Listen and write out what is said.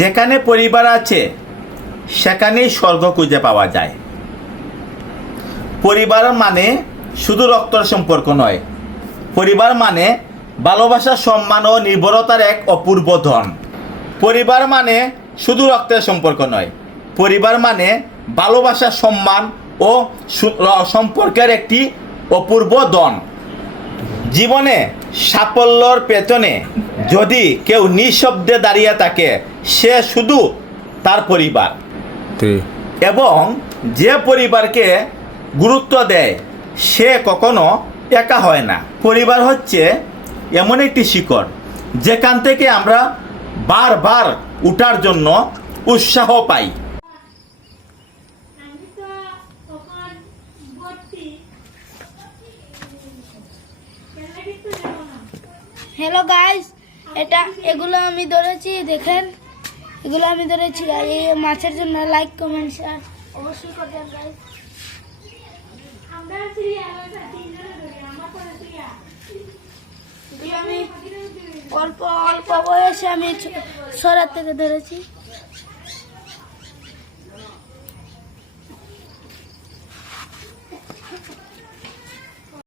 যেখানে পরিবার আছে সেখানেই স্বর্গ খুঁজে পাওয়া যায়। পরিবার মানে শুধু রক্তের সম্পর্ক নয়, পরিবার মানে ভালোবাসা, সম্মান ও নির্ভরতার এক অপূর্ব ধন। পরিবার মানে শুধু রক্তের সম্পর্ক নয়, পরিবার মানে ভালোবাসা, সম্মান ও সম্পর্কের একটি অপূর্ব ধন। জীবনে সাফল্যর পেছনে যদি কেউ নিঃশব্দে দাঁড়িয়ে থাকে, সে শুধু তার পরিবার। এবং যে পরিবারকে গুরুত্ব দেয় সে কখনো একা হয় না। পরিবার হচ্ছে এমন একটি শিকড় যেখান থেকে আমরা বারবার উঠার জন্য উৎসাহ পাই। হ্যালো গাইস, এগুলো আমি ধরেছি, দেখেন এগুলো আমি ধরেছি। আর এই মাছের জন্য লাইক, কমেন্ট, শেয়ার অবশ্যই করবেন গাইস। আমি অল্প অল্প বয়সে আমি সরার থেকে ধরেছি।